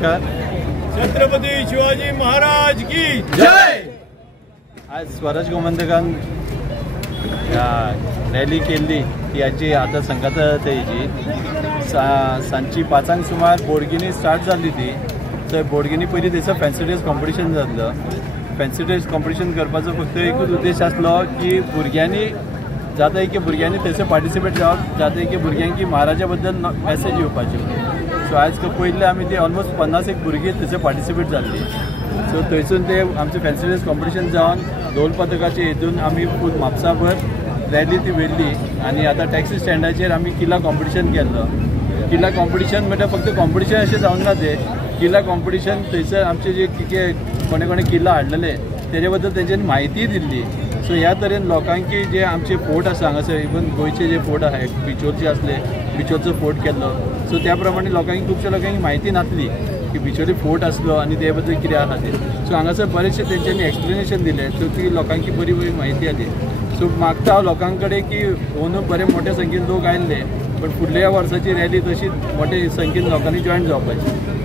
नमस्कार. छत्रपती शिवाजी महाराज की जय. आज स्वराज गोमंतकान रॅली केली याची आता संघात तेजी सांची 5 सुमार बोडगिनी स्टार्ट जाली ती. तर बोडगिनी पयलीं थंयसर फॅन्सी ड्रेस कॉम्पिटिशन जाल्लो. फॅन्सी ड्रेस कॉम्पिटिशन करपाचो फक्त एकूच उद्देश आसलो की भुरग्यांनी जाता की भुरग्यांनी थंयसर पार्टिसिपेट जावप, जाता की भुरग्यांकी महाराजा बद्दल मॅसेज येवपाच्यो. सो आज पयले आमी ती ऑलमोस्ट 50 भुरगीं थंयसर पार्टिसिपेट जाल्ली. सो थंयसून ते आमचें फॅन्सी ड्रेस कॉम्पिटिशन जावन ढोल पथकाचे हितून आमी फूल म्हापसाभर रॅली ती व्हेल्ली. आनी आतां टॅक्सी स्टँडाचेर आमी किला कॉम्पिटिशन केल्लो. किला कॉम्पिटिशन म्हणल्यार फक्त कॉम्पिटिशन अशें जावन ना तें. किला कॉम्पिटिशन थंयसर आमचे जे कोणे कोणे किला हाडलेले तेजे बद्दल तेंच्यांनी म्हायती दिल्ली. सो ह्या तरेन लोकांकी जे आमचे फोर्ट आसा हांगासर, इवन गोंयचे जे फोर्ट आहा बिचोलचे आसले, बिचोलचो फोर्ट केल्लो. सो त्या प्रमाणे लोकांकी खुबश्या लोकांकी म्हायती नासली की बिचोली फोर्ट आसलो आनी ते बद्दल कितें आहा ते. सो हांगासर बरेचशे तेंच्यांनी एक्सप्लेनेशन दिलें. सो ती लोकांकी बरी बरी म्हायती जाली. सो मागता हांव लोकां कडेन की अंदू बरे मोठ्या संख्येन लोक आयिल्ले, पण फुडल्या वर्साची रॅली तशीच मोठ्या संख्येन लोकांनी जॉयन जावपाची.